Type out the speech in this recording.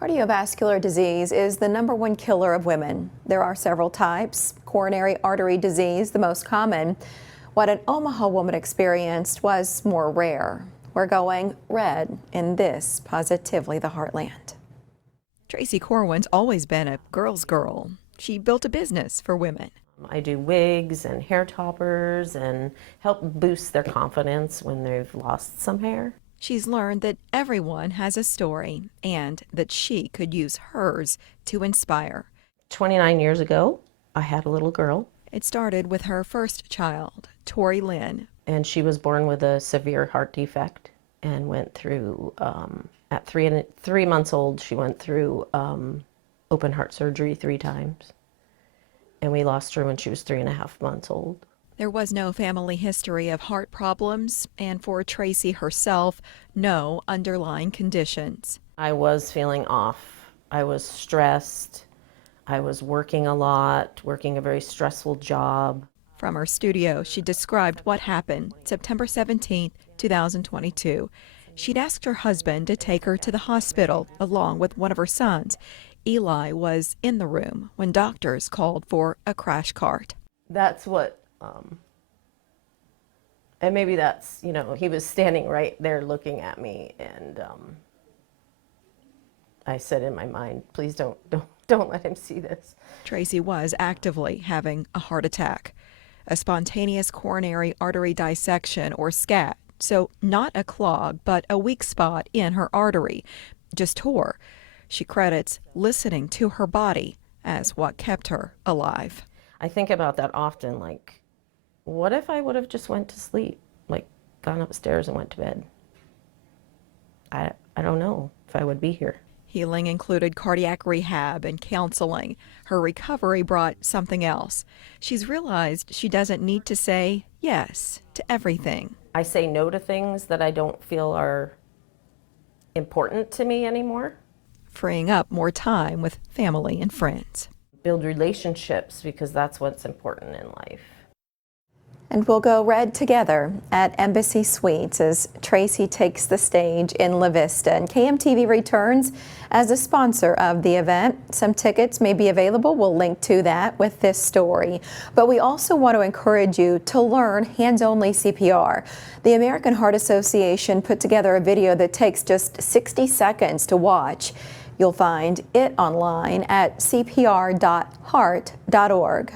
Cardiovascular disease is the #1 killer of women. There are several types. Coronary artery disease, the most common. What an Omaha woman experienced was more rare. We're going red in this Positively the Heartland. Tracy Corwin's always been a girl's girl. She built a business for women. I do wigs and hair toppers and help boost their confidence when they've lost some hair. She's learned that everyone has a story and that she could use hers to inspire. 29 years ago, I had a little girl. It started with her first child, Tori Lynn. And she was born with a severe heart defect and went through, at 3 months old, she went through open heart surgery 3 times. And we lost her when she was 3.5 months old. There was no family history of heart problems, and for Tracy herself, no underlying conditions. I was feeling off. I was stressed. I was working a lot, working a very stressful job. From her studio, she described what happened September 17, 2022. She'd asked her husband to take her to the hospital along with one of her sons. Eli was in the room when doctors called for a crash cart. That's what, and maybe that's, he was standing right there looking at me, and I said in my mind, please don't let him see this. Tracy was actively having a heart attack, a spontaneous coronary artery dissection, or SCAD. So not a clog, but a weak spot in her artery, just tore. She credits listening to her body as what kept her alive. I think about that often, like, what if I would have just went to sleep, like gone upstairs and went to bed? I don't know if I would be here. Healing included cardiac rehab and counseling. Her recovery brought something else. She's realized she doesn't need to say yes to everything. I say no to things that I don't feel are important to me anymore. Freeing up more time with family and friends. Build relationships, because that's what's important in life. And we'll go red together at Embassy Suites as Tracy takes the stage in La Vista. And KMTV returns as a sponsor of the event. Some tickets may be available. We'll link to that with this story. But we also want to encourage you to learn hands-only CPR. The American Heart Association put together a video that takes just 60 seconds to watch. You'll find it online at cpr.heart.org.